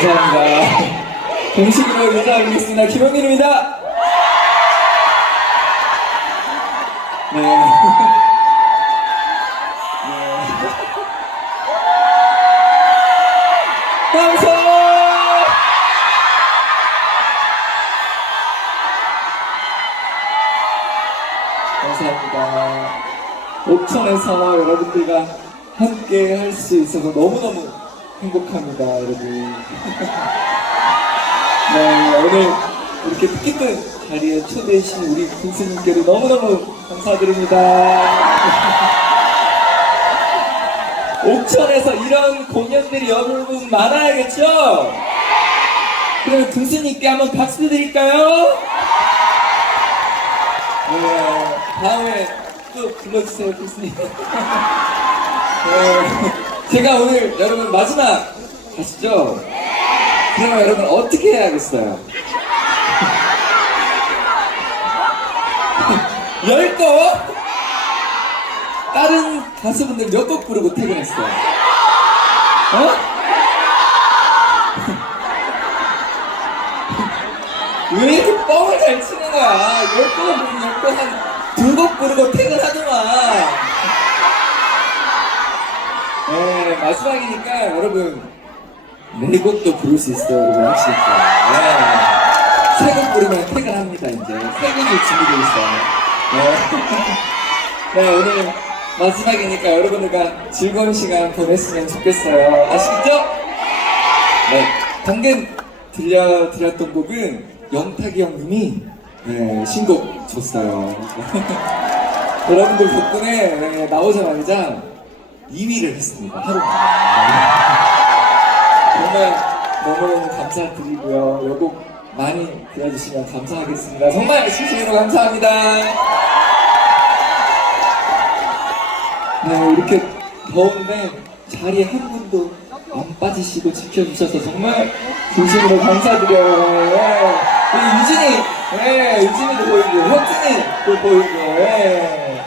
감사합니다. 공식으로 인사드리겠습니다. 김원민입니다. 네. 네. 감사! 감사합니다. 옥천에서 여러분들과 함께 할 수 있어서 너무너무 행복합니다, 여러분. 네, 오늘 이렇게 뜻깊은 자리에 초대해주신 우리 군수님께도 너무너무 감사드립니다. 옥천에서 이런 공연들이 여러분 많아야겠죠? 그러면 군수님께 한번 박수 드릴까요? 네, 다음에 또 불러주세요, 군수님. 네, 제가 오늘 여러분 마지막 가시죠? 그러면 여러분 어떻게 해야겠어요? 열 곡? 다른 가수분들 몇 곡 부르고 퇴근했어요? 어? 왜 이렇게 뻥을 잘 치는 거야? 열 곡을 부르면 열곡 한두 곡 부르고 퇴근하더만. 네, 마지막이니까 여러분 네 곡도 부를 수 있어요, 여러분 확실히. 네. 세곡 부르면 퇴근합니다, 이제. 세 곡이 준비되어 있어요. 네. 네, 오늘 마지막이니까 여러분들과 즐거운 시간 보냈으면 좋겠어요. 아시겠죠? 네. 방금 들려드렸던 곡은 영탁이 형님이 네, 신곡 줬어요. 여러분들 덕분에 네, 나오자마자 2위를 했습니다. 하루. 정말 너무너무 감사드리고요. 여곡 많이 들어주시면 감사하겠습니다. 정말 진심으로 감사합니다. 네, 이렇게 더운데 자리에 한 분도 안 빠지시고 지켜주셔서 정말 진심으로 감사드려요. 네. 우리 유진이, 네, 유진이도 보이고, 혁진이 도 보이고, 네.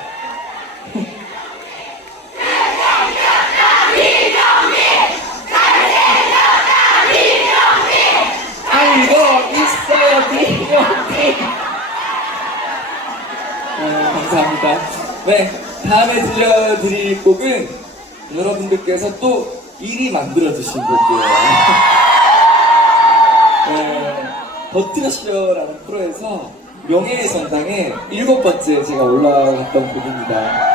알고 있어요, 민영이. 네, 감사합니다. 네, 다음에 들려드릴 곡은 여러분들께서 또 1위 만들어주신 곡이에요. 네, 버티러쇼라는 프로에서 명예의 전당에 일곱 번째 제가 올라갔던 곡입니다.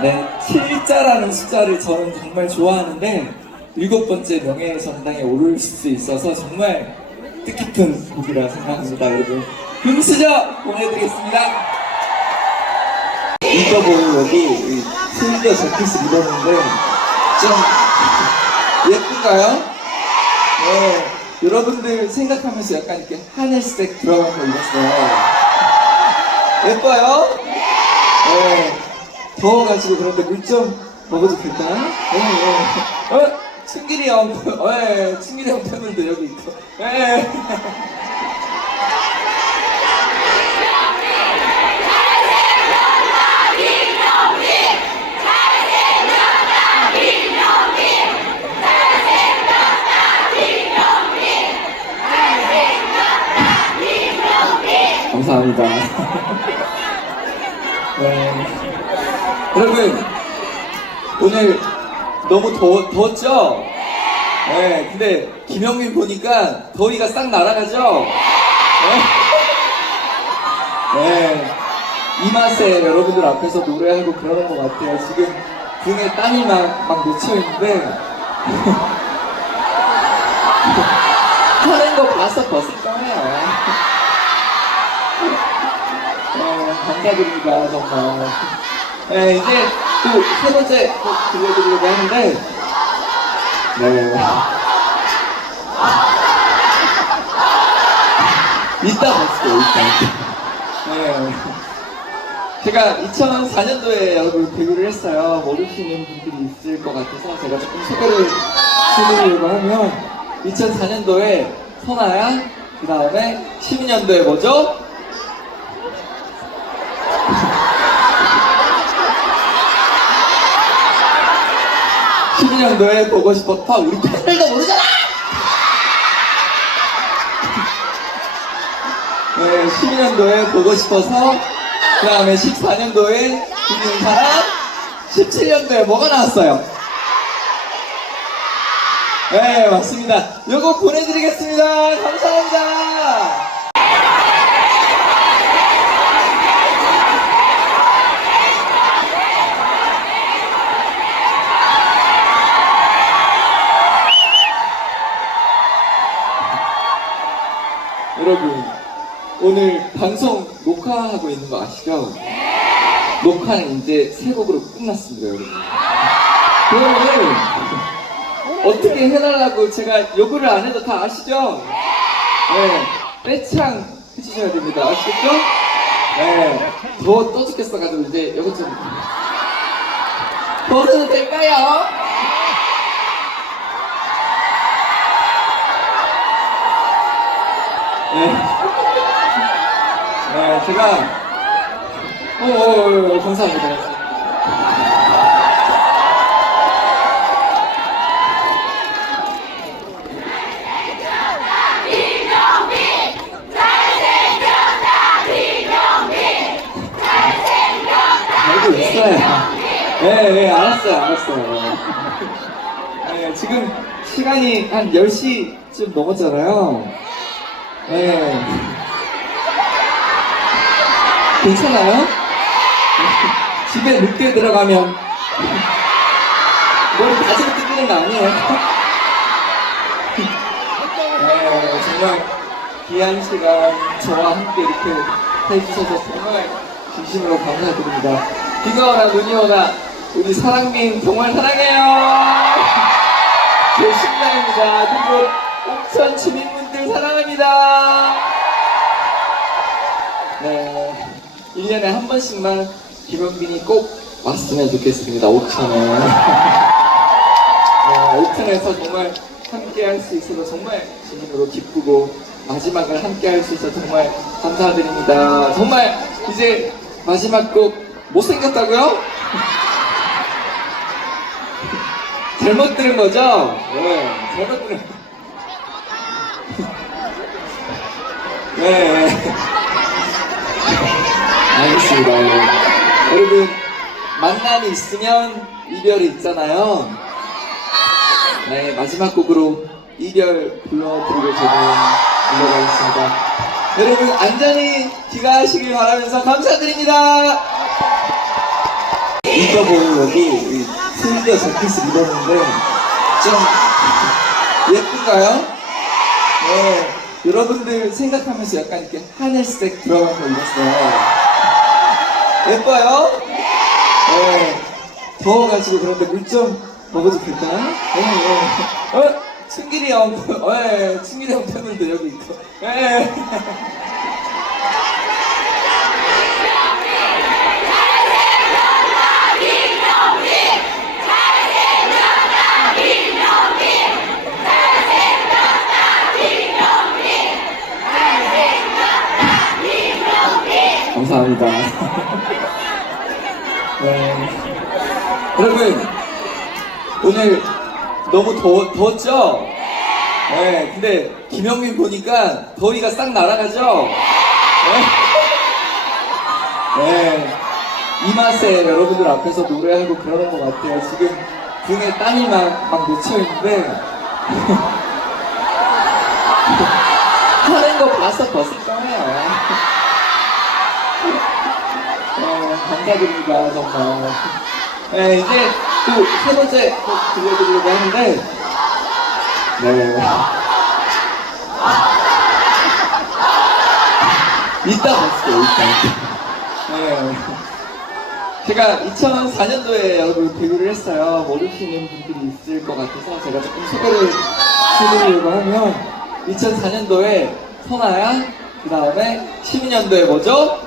네, 7자라는 숫자를 저는 정말 좋아하는데 일곱 번째 명예의 전당에 오를 수 있어서 정말 뜻깊은 곡이라 생각합니다, 여러분. 금수저 보내드리겠습니다. 인터보이 여기 슬리더 재킷을 입었는데 좀 예쁜가요? 네, 여러분들 생각하면서 약간 이렇게 하늘색 들어간 거 입었어요. 예뻐요? 네. 더워가지고 그런데 물 좀 먹어도 될까요? 네, 네. 어? 충길이 형, 어, 예, 충길이 형 팬분도 여기 있고. 예. 감사합니다. 네. 여러분, 오늘 너무 더워, 더웠죠? 네, 근데 김영민 보니까 더위가 싹 날아가죠? 네. 네. 이 맛에 여러분들 앞에서 노래하고 그러는 것 같아요. 지금 등에 땀이 막, 막 묻혀있는데. 하는 거 봐서 벗을 거예요. 감사드립니다, 정말. 네, 이제 또 세 번째 곡 들려드리려고 하는데, 네. 이따 봤어요, 이따. 네. 제가 2004년도에 여러분 데뷔를 했어요. 모르시는 분들이 있을 것 같아서 제가 조금 소개를 해드리려고 하면 2004년도에 선아야, 그 다음에 12년도에 뭐죠? 그냥 너 보고 싶어 다 우리 팬들도 모르잖아! 네, 12년도에 보고 싶어서, 그 다음에 14년도에 있는 사람, 17년도에 뭐가 나왔어요? 네, 맞습니다. 요거 보내드리겠습니다. 감사합니다. 방송 녹화하고 있는 거 아시죠? 녹화는 이제 세 곡으로 끝났습니다 여러분 그러면은 어떻게 해달라고 제가 요구를 안 해도 다 아시죠? 네 떼창 해주셔야 됩니다 아시겠죠? 네 더 떠죽겠어가지고 이제 이것 좀 벗어도 될까요? 네. 네, 제가, 어, 어, 어, 감사합니다. 알고. 네, 네, 알았어요, 알았어요. 네, 지금 시간이 한 10시쯤 넘었잖아요. 네. 괜찮아요? 집에 늦게 들어가면 머리 다지고 뜯기는 거 아니에요? 네, 정말 귀한 시간 저와 함께 이렇게 해주셔서 정말 진심으로 감사드립니다. 비가 오나 눈이 오나 우리 사랑민 정말 사랑해요. 제 신랑입니다. 그리고 옥천 주민분들 사랑합니다. 네. 1년에 한 번씩만 김원빈이 꼭 왔으면 좋겠습니다. 옥천에. 네, 옥천에서 정말 함께 할 수 있어서 정말 진심으로 기쁘고 마지막을 함께 할 수 있어서 정말 감사드립니다. 정말 이제 마지막 곡 못생겼다고요? 잘못 들은 거죠? 네, 잘못 들은 네. 알겠습니다. 네. 여러분, 만남이 있으면 이별이 있잖아요. 네, 마지막 곡으로 이별 불러드리고 저는 물러가겠습니다. 여러분, 안전히 귀가하시길 바라면서 감사드립니다. 입어보는 여기 슬리더 자켓을 입었는데 좀 예쁜가요? 네, 여러분들 생각하면서 약간 이렇게 하늘색 들어간 거 입었어요. 예뻐요? 네. 더워가지고 그런데 물 좀 먹어도 될까요? 네, 네. 어? 충길이 형, 어, 네, 충길이 형 팬분도 여기 있고. 네. 감사합니다. 네. 여러분, 오늘 너무 더워, 더웠죠? 네, 근데 김영민 보니까 더위가 싹 날아가죠? 네. 네. 이 맛에 여러분들 앞에서 노래하고 그러는 것 같아요. 지금 등에 땀이 막, 막 묻혀있는데. 하는 거 봐서 벗을 거예요. 네, 감사드립니다, 정말. 네, 이제 또 세 번째 곡 들려드리려고 하는데, 네. 이따 봤어요, 이따. 네. 제가 2004년도에 여러분 데뷔를 했어요. 모르시는 분들이 있을 것 같아서 제가 조금 소개를 해드리려고 하면 2004년도에 선아야, 그 다음에 12년도에 뭐죠?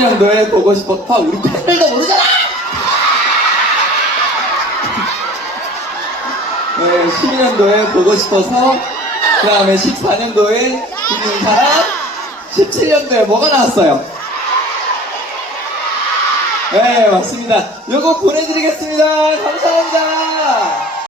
12년도에 보고 싶었다. 우리 팬들도 모르잖아! 네, 12년도에 보고 싶어서, 그 다음에 14년도에 있는 사람, 17년도에 뭐가 나왔어요? 네, 맞습니다. 요거 보내드리겠습니다. 감사합니다.